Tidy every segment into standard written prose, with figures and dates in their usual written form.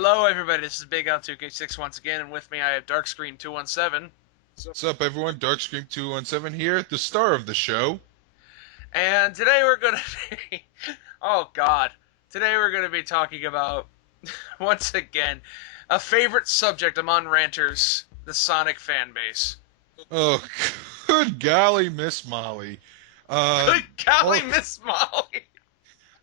Hello, everybody. This is BigAl 2K6 once again, and with me I have DarkScream217. What's up, everyone? Darkscream217 here, the star of the show. And today we're gonna be, oh God, today we're gonna be talking about once again a favorite subject among ranters: the Sonic fan base. Oh, good golly, Miss Molly. Uh, Good golly, oh, Miss Molly.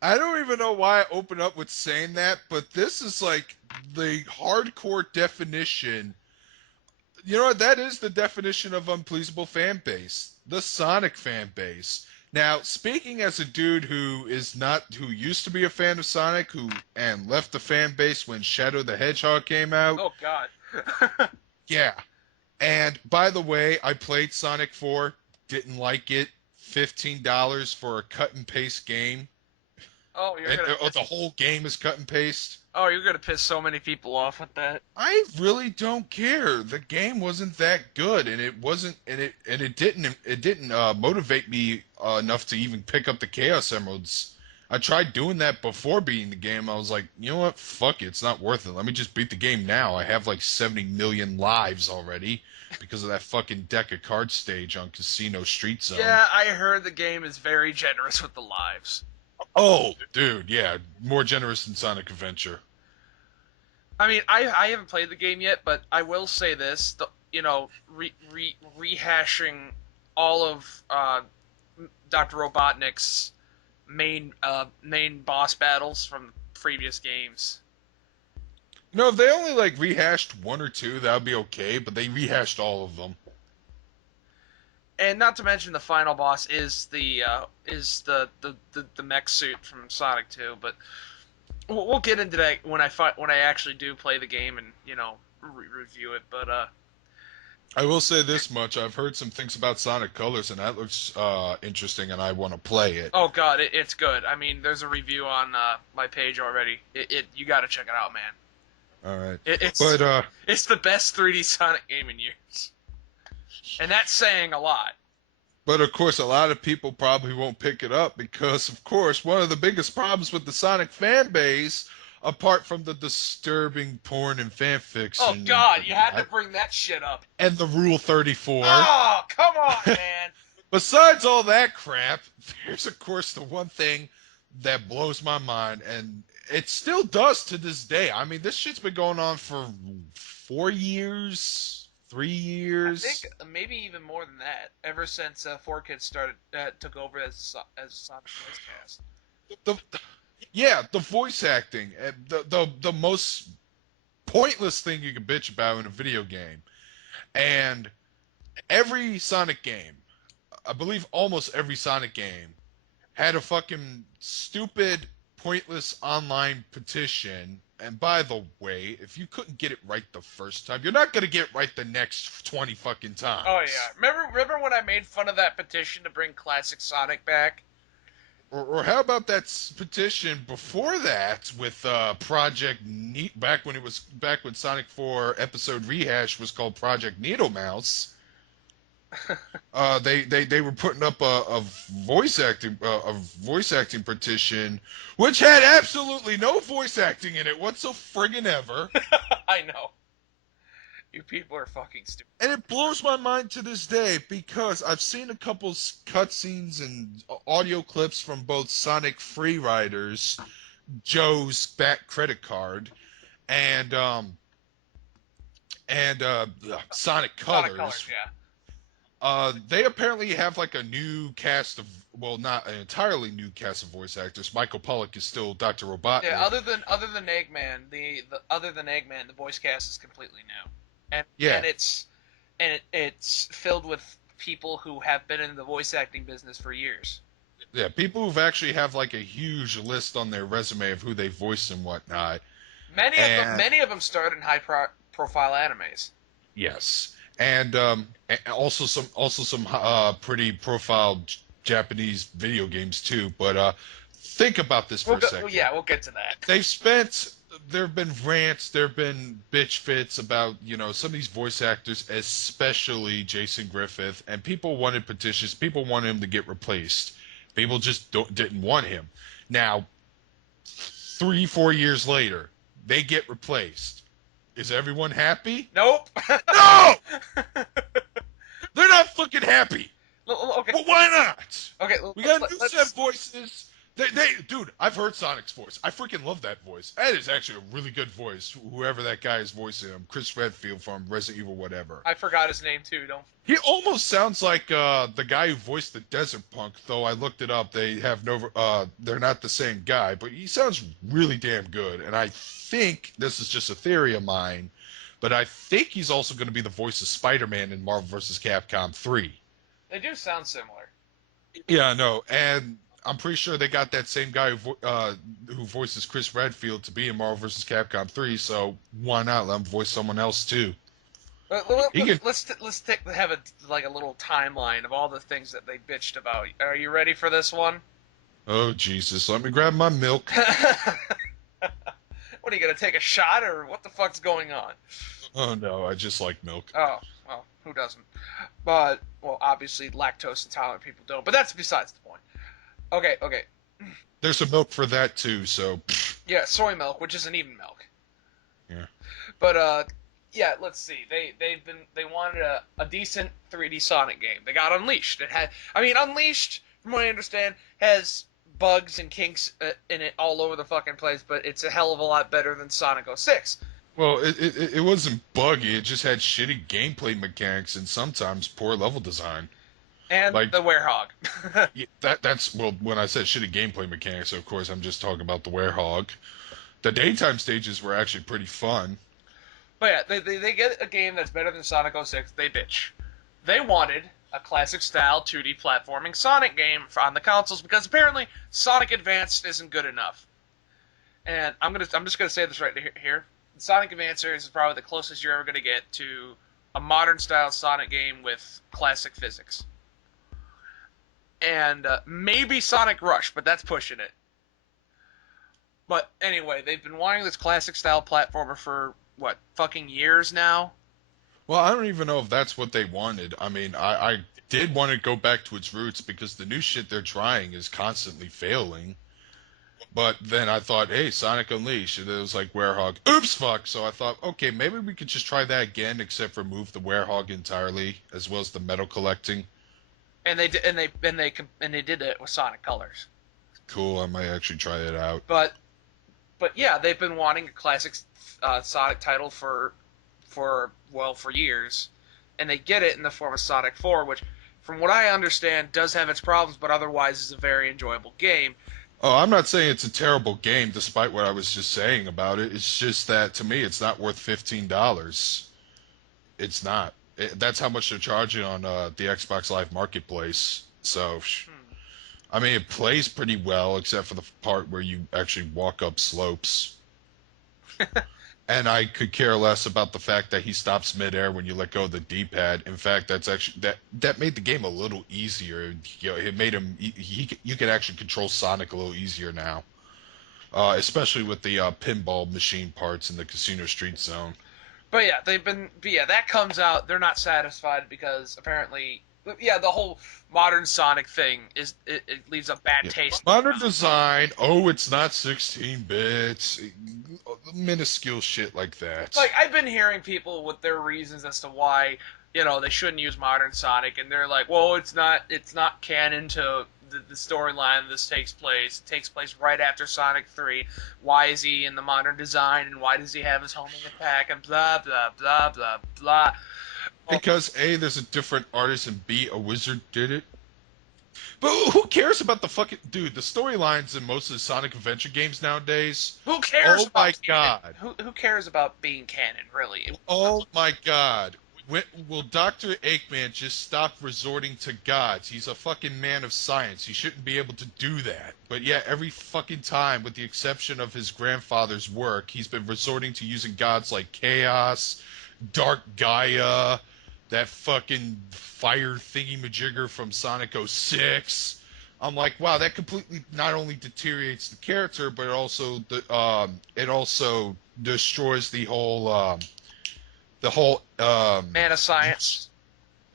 I don't even know why I open up with saying that, but this is like the hardcore definition. You know what? That is the definition of unpleasable fan base. The Sonic fan base. Now, speaking as a dude who used to be a fan of Sonic, and left the fan base when Shadow the Hedgehog came out. Oh God. Yeah. And by the way, I played Sonic 4, didn't like it. $15 for a cut and paste game. Oh, you're And gonna piss. the whole game is cut and paste. Oh, you're gonna piss so many people off with that. I really don't care. The game wasn't that good, and it didn't motivate me enough to even pick up the Chaos Emeralds. I tried doing that before beating the game. I was like, you know what? Fuck it. It's not worth it. Let me just beat the game now. I have like 70 million lives already because of that fucking deck of cards stage on Casino Street Zone. Yeah, I heard the game is very generous with the lives. Oh, dude, yeah, more generous than Sonic Adventure. I mean, I haven't played the game yet, but I will say this: rehashing all of Dr. Robotnik's main boss battles from previous games. No, if they only like rehashed one or two, that would be okay, but they rehashed all of them. And not to mention the final boss is the mech suit from Sonic 2, but we'll get into that when I actually do play the game and review it. But I will say this much: I've heard some things about Sonic Colors, and that looks interesting, and I want to play it. oh God, it's good. I mean, there's a review on my page already. You got to check it out, man. All right, It, it's but it's the best 3D Sonic game in years, and that's saying a lot. but of course, a lot of people probably won't pick it up because, of course, one of the biggest problems with the Sonic fan base, apart from the disturbing porn and fan Oh fiction and God, you had to whatnot, bring that shit up. and the Rule 34. Oh, come on, man. Besides all that crap, there's of course the one thing that blows my mind, and it still does to this day. I mean, this shit's been going on for 4 years, three I think years. maybe even more than that. Ever since 4Kids started took over as Sonic voice cast. The Yeah, the voice acting, the most pointless thing you can bitch about in a video game, and every Sonic game, I believe almost every Sonic game had a fucking stupid, pointless online petition. And by the way, if you couldn't get it right the first time, you're not gonna get it right the next 20 fucking Oh yeah, times. remember when I made fun of that petition to bring classic Sonic back? Or how about that petition before that with Project back when Sonic 4 episode rehash was called Project Needle Mouse. They were putting up a voice acting petition, which had absolutely no voice acting in it whatso friggin' ever. I know. You people are fucking stupid. And it blows my mind to this day because I've seen a couple cutscenes and audio clips from both Sonic Free Riders, Joe's back credit card, and Sonic Sonic Colors, Colors. yeah. They apparently have like a new cast of, well, not an entirely new cast of voice actors. Michael Pollock is still Dr. Yeah, Robotnik. other than Eggman, the voice cast is completely new, and Yeah, and it's filled with people who have been in the voice acting business for years. yeah, people who've actually have like a huge list on their resume of who they voiced and whatnot. And Many of them starred in profile animes. yes, and also some pretty profiled Japanese video games too. But think about this for a second. We'll get to that. They've spent there have been rants, there have been bitch fits about, some of these voice actors, especially Jason Griffith, and people wanted petitions, people wanted him to get replaced. People just didn't want him. Now, 3, 4 years later, they get replaced. Is everyone happy? Nope. No! They're not fucking happy. Okay. Well, why not? Okay. We got new set Let's. voices. Dude, I've heard Sonic's voice. I freaking love that voice. That is actually a really good voice. Whoever that guy is voicing him, Chris Redfield from Resident Evil, whatever. I forgot his name too. Don't. He almost sounds like the guy who voiced the Desert Punk. Though I looked it up, they have no. They're not the same guy, but he sounds really damn good. And I think this is just a theory of mine, but I think he's also going to be the voice of Spider-Man in Marvel vs. Capcom 3. They do sound similar. Yeah, I know, and I'm pretty sure they got that same guy who voices Chris Redfield to be in Marvel vs. Capcom 3. So why not let him voice someone else too? He can. Have a little timeline of all the things that they bitched about. Are you ready for this one? Oh Jesus! Let me grab my milk. What are you gonna take a shot or what the fuck's going on? Oh no, I just like milk. Oh well, who doesn't? But well, obviously lactose intolerant people don't. But that's besides the point. Okay. There's some milk for that too. So Yeah, soy milk, which isn't even milk. yeah. But yeah, let's see. They wanted a decent 3D Sonic game. They got Unleashed. Unleashed, from what I understand, has bugs and kinks in it all over the fucking place, but it's a hell of a lot better than Sonic 06. Well, it wasn't buggy. It just had shitty gameplay mechanics and sometimes poor level design. And Like the Werehog. that's well, when I said shitty gameplay mechanics, of course, I'm just talking about the Werehog. The daytime stages were actually pretty fun. But yeah, they get a game that's better than Sonic 06, they bitch. They wanted a classic style 2D platforming Sonic game on the consoles because apparently Sonic Advance isn't good enough. And I'm just gonna say this right here. Sonic Advance is probably the closest you're ever gonna get to a modern style Sonic game with classic physics. And maybe Sonic Rush, but that's pushing it. But anyway, they've been wanting this classic style platformer for what, fucking years now? Well, I don't even know if that's what they wanted. I mean, I did want to go back to its roots because the new shit they're trying is constantly failing. But then I thought, hey, Sonic Unleashed, and it was like Werehog. Oops, fuck. So I thought, okay, maybe we could just try that again, except remove the Werehog entirely, as well as the metal collecting. And they did it with Sonic Colors. Cool, I might actually try it out. But yeah, they've been wanting a classic Sonic title for years, and they get it in the form of Sonic 4, which, from what I understand, does have its problems, but otherwise is a very enjoyable game. Oh, I'm not saying it's a terrible game, despite what I was just saying about it. It's just that, to me, it's not worth $15. It's not. That's how much they're charging on the Xbox Live Marketplace. So, I mean, it plays pretty well, except for the part where you actually walk up slopes. And I could care less about the fact that he stops midair when you let go of the D-pad. In fact, that's actually that made the game a little easier. You know, it made him you can actually control Sonic a little easier now, especially with the pinball machine parts in the Casino Street Zone. But yeah, that comes out. They're not satisfied because apparently, yeah, the whole modern Sonic thing it leaves a bad taste. Modern design. Oh, it's not 16 bits. Minuscule shit like that. Like, I've been hearing people with their reasons as to why, they shouldn't use modern Sonic, and they're like, well, it's not canon to the storyline this takes place. It takes place right after Sonic 3. Why is he in the modern design, and why does he have his homing attack, and blah, blah, blah, blah, blah. Because A, there's a different artist, and B, a wizard did it. But who cares about the fucking... Dude, the storylines in most of the Sonic Adventure games nowadays... Who cares Oh my god. Who cares about being canon, really? Oh my god. Will Dr. Eggman just stop resorting to gods? He's a fucking man of science. He shouldn't be able to do that. But yeah, every fucking time, with the exception of his grandfather's work, he's been resorting to using gods like Chaos, Dark Gaia, that fucking fire thingy-majigger from Sonic 06. I'm like, wow, that completely not only deteriorates the character, but it also destroys the whole Man of science.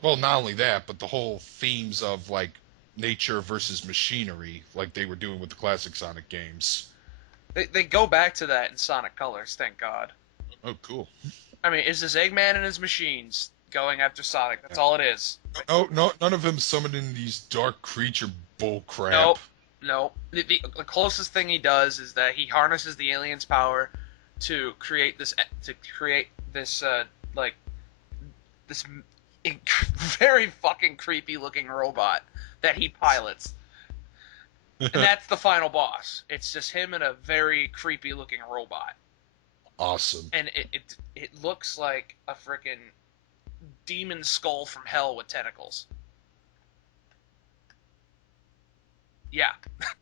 well, not only that, but the whole themes of like nature versus machinery, like they were doing with the classic Sonic games. They go back to that in Sonic Colors, thank God. Oh, cool. I mean, it's this Eggman and his machines going after Sonic. That's all it is. No, no, none of him summoning these dark creature bull crap. Nope. Nope. The closest thing he does is that he harnesses the alien's power to create this like this very fucking creepy looking robot that he pilots. And that's the final boss. It's just him and a very creepy looking robot. Awesome. And it looks like a freaking demon skull from hell with tentacles. Yeah.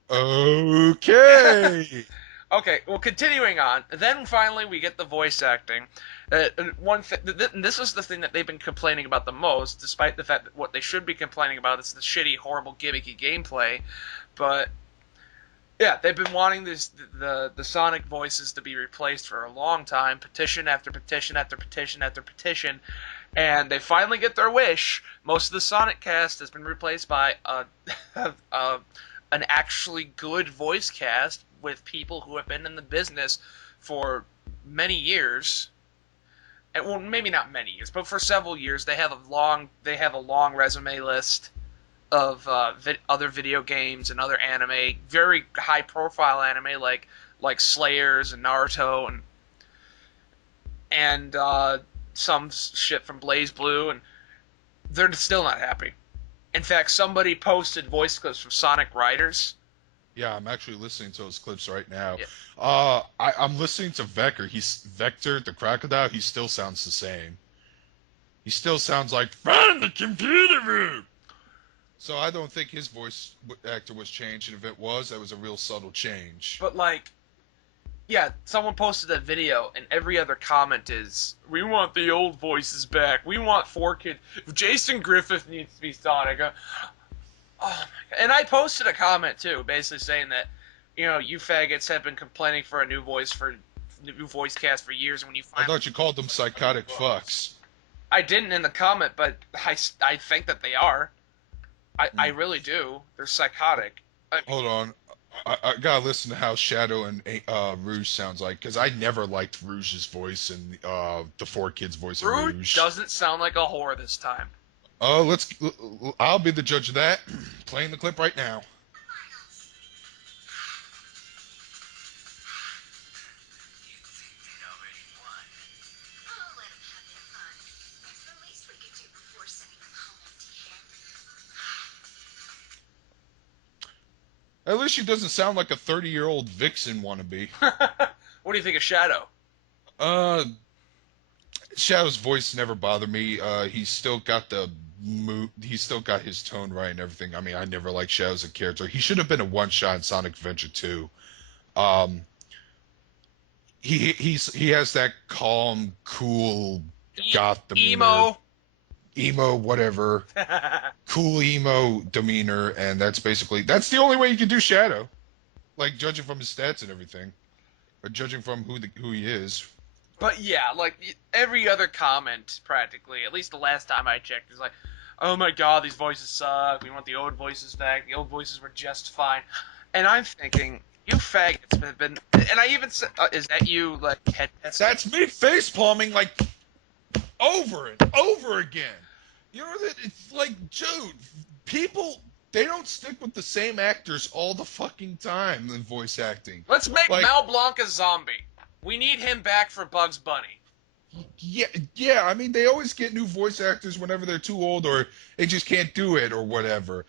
Okay. Okay, well, continuing on. Then finally, we get the voice acting. This is the thing that they've been complaining about the most, despite the fact that what they should be complaining about is the shitty, horrible, gimmicky gameplay. But yeah, they've been wanting the Sonic voices to be replaced for a long time, petition after petition after petition after petition, and they finally get their wish. Most of the Sonic cast has been replaced by an actually good voice cast with people who have been in the business for many years. And, well, maybe not many years, but for several years. They have a long resume list of other video games and other anime, very high profile anime like Slayers and Naruto and some shit from Blaze Blue, and they're still not happy. In fact, somebody posted voice clips from Sonic Riders. Yeah, I'm actually listening to those clips right now. Yeah. I'm listening to Vector. He's Vector, the crocodile. He still sounds the same. He still sounds like "Find the computer room." So I don't think his voice actor was changed, and if it was, that was a real subtle change. But like, yeah, someone posted that video, and every other comment is, "We want the old voices back. We want 4 Kids. Jason Griffith needs to be Sonic." Oh my God. And I posted a comment too, basically saying that, you faggots have been complaining for a new voice cast for years, and when you I finally, thought you called them psychotic fucks. I didn't in the comment, but I think that they are. I Mm. really do. They're psychotic. I mean, Hold on. I gotta listen to how Shadow and Rouge sounds like, because I never liked Rouge's voice and the 4 Kids voice of Rude Rouge. doesn't sound like a whore this time. Let's. I'll be the judge of that. Playing the clip right now. At least she doesn't sound like a 30-year-old vixen wannabe. What do you think of Shadow? Uh, Shadow's voice never bothered me. He's still got he's still got his tone right and everything. I mean, I never liked Shadow as a character. He should have been a one-shot in Sonic Adventure 2. Um, he has that calm, cool, goth demeanor, Emo. emo, whatever, cool emo demeanor, and that's the only way you can do Shadow. Like judging from his stats and everything, or judging from who he is. But yeah, like every other comment, practically, at least the last time I checked, is like, "Oh my God, these voices suck. We want the old voices back. The old voices were just fine." And I'm thinking, you faggots have been. And I even said, "Is that you?" Like, That's me face palming like over and over again. You know that it's like, dude, people they don't stick with the same actors all the fucking time in voice acting. Let's make Like, Mal Blanc a zombie. We need him back for Bugs Bunny. yeah, yeah. I mean, they always get new voice actors whenever they're too old or they just can't do it or whatever.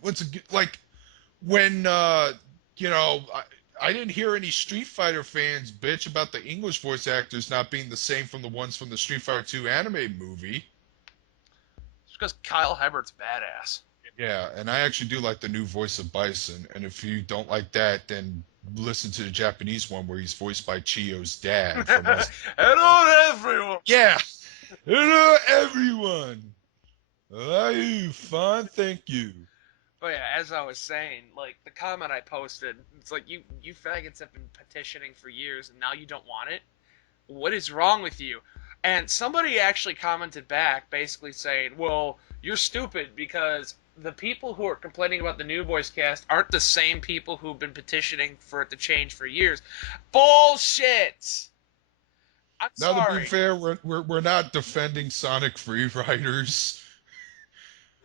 What's like when I didn't hear any Street Fighter fans bitch about the English voice actors not being the same from the ones from the Street Fighter 2 anime movie. It's because Kyle Hebbert's badass. Yeah, and I actually do like the new voice of Bison. And if you don't like that, then listen to the Japanese one where he's voiced by Chiyo's dad from us. Hello, everyone. Yeah. Hello, everyone. Are you fine? Thank you. But yeah, as I was saying, like the comment I posted, it's like you faggots have been petitioning for years, and now you don't want it. What is wrong with you? And somebody actually commented back, basically saying, "Well, you're stupid because the people who are complaining about the new voice cast aren't the same people who've been petitioning for it to change for years. Bullshit! I'm Now, to be sorry. fair, we're not defending Sonic Free Riders.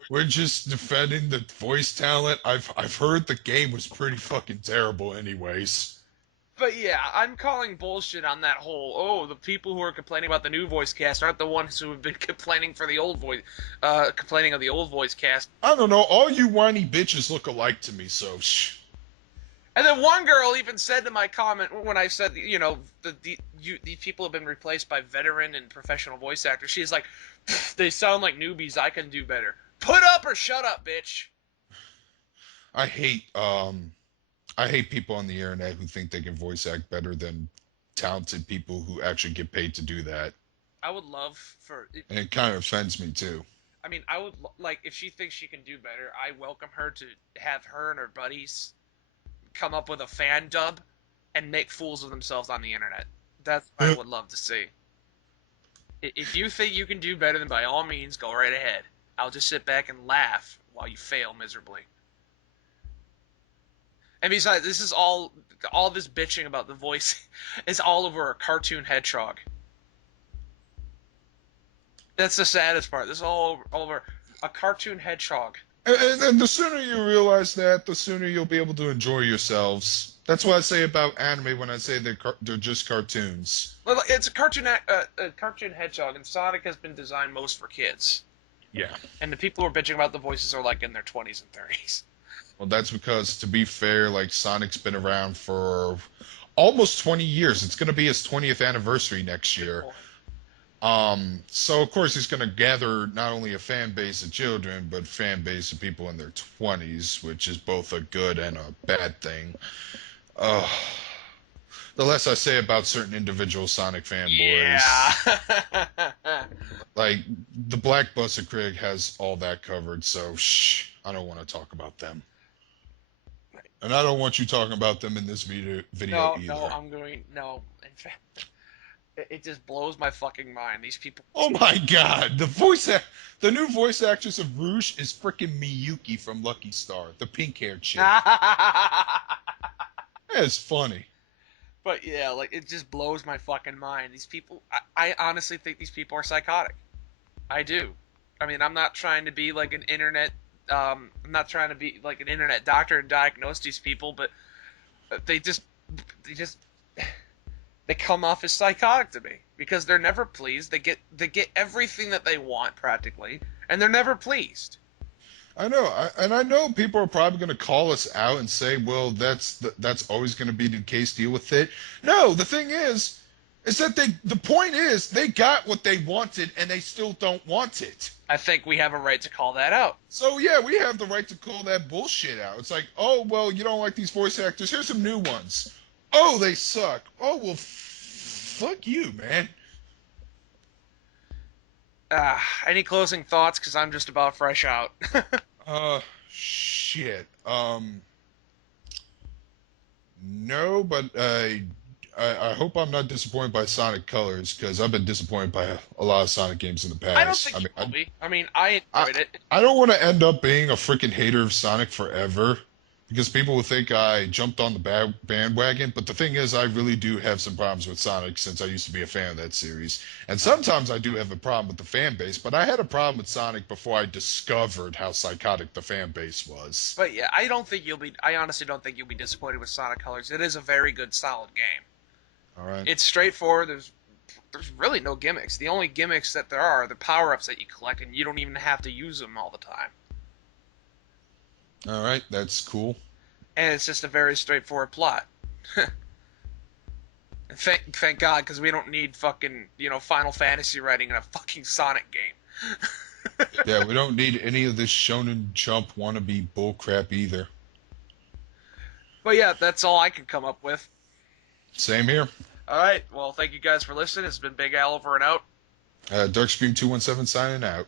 We're just defending the voice talent. I've heard the game was pretty fucking terrible, anyways. But yeah, I'm calling bullshit on that whole, oh, the people who are complaining about the new voice cast aren't the ones who have been complaining for the old voice, complaining of the old voice cast. I don't know. All you whiny bitches look alike to me, so shh. And then one girl even said to my comment when I said, these people have been replaced by veteran and professional voice actors. She's like, they sound like newbies. I can do better. Put up or shut up, bitch. I hate I hate people on the internet who think they can voice act better than talented people who actually get paid to do that. I would love for. And it kind of offends me too. I mean, I would like if she thinks she can do better. I welcome her to have her and her buddies come up with a fan dub and make fools of themselves on the internet. That's what I would love to see. If you think you can do better, then by all means, go right ahead. I'll just sit back and laugh while you fail miserably. And besides, this is all this bitching about the voice is all over a cartoon hedgehog. That's the saddest part. This is all over a cartoon hedgehog. And the sooner you realize that, the sooner you'll be able to enjoy yourselves. That's what I say about anime when I say they're just cartoons. Well, it's a cartoon hedgehog, and Sonic has been designed most for kids. Yeah. And the people who are bitching about the voices are like in their 20s and 30s. Well, that's because, to be fair, like Sonic's been around for almost 20 years. It's going to be his 20th anniversary next year. So of course he's going to gather not only a fan base of children, but fan base of people in their 20s, which is both a good and a bad thing. Uh, the less I say about certain individual Sonic fanboys, Yeah. like the Black Buster Crig has all that covered, so shh, I don't want to talk about them. And I don't want you talking about them in this video No, either. no, I'm going. No, in fact, it just blows my fucking mind. These people. Oh my god, the new voice actress of Rouge is freaking Miyuki from Lucky Star, the pink-haired chick. It's funny. But yeah, like it just blows my fucking mind. These people, I honestly think these people are psychotic. I do. I mean, I'm not trying to be like an internet. I'm not trying to be like an internet doctor and diagnose these people, but they just, they just, they come off as psychotic to me because they're never pleased. They get everything that they want practically, and they're never pleased. I know, and I know people are probably going to call us out and say, "Well, that's always going to be the case. Deal with it." No, the thing is that the point is they got what they wanted, and they still don't want it. I think we have a right to call that out. So yeah, we have the right to call that bullshit out. It's like, oh well, you don't like these voice actors. Here's some new ones. Oh, they suck. Oh well, fuck you, man. Any closing thoughts? Because I'm just about fresh out. Shit. No, but I hope I'm not disappointed by Sonic Colors because I've been disappointed by a lot of Sonic games in the past. I don't think you will be. I mean, I enjoyed it. I don't want to end up being a freaking hater of Sonic forever because people will think I jumped on the bandwagon. But the thing is, I really do have some problems with Sonic since I used to be a fan of that series. And sometimes I do have a problem with the fan base, but I had a problem with Sonic before I discovered how psychotic the fan base was. But yeah, I honestly don't think you'll be disappointed with Sonic Colors. It is a very good, solid game. All right. It's straightforward. There's really no gimmicks. The only gimmicks that there are the power-ups that you collect, and you don't even have to use them all the time. All right, that's cool. And it's just a very straightforward plot. Thank God, because we don't need fucking, Final Fantasy writing in a fucking Sonic game. Yeah, we don't need any of this Shonen Jump wannabe bullcrap either. But yeah, that's all I can come up with. Same here. Alright, well, thank you guys for listening. It's been Big Al over and out. Darkscream217 signing out.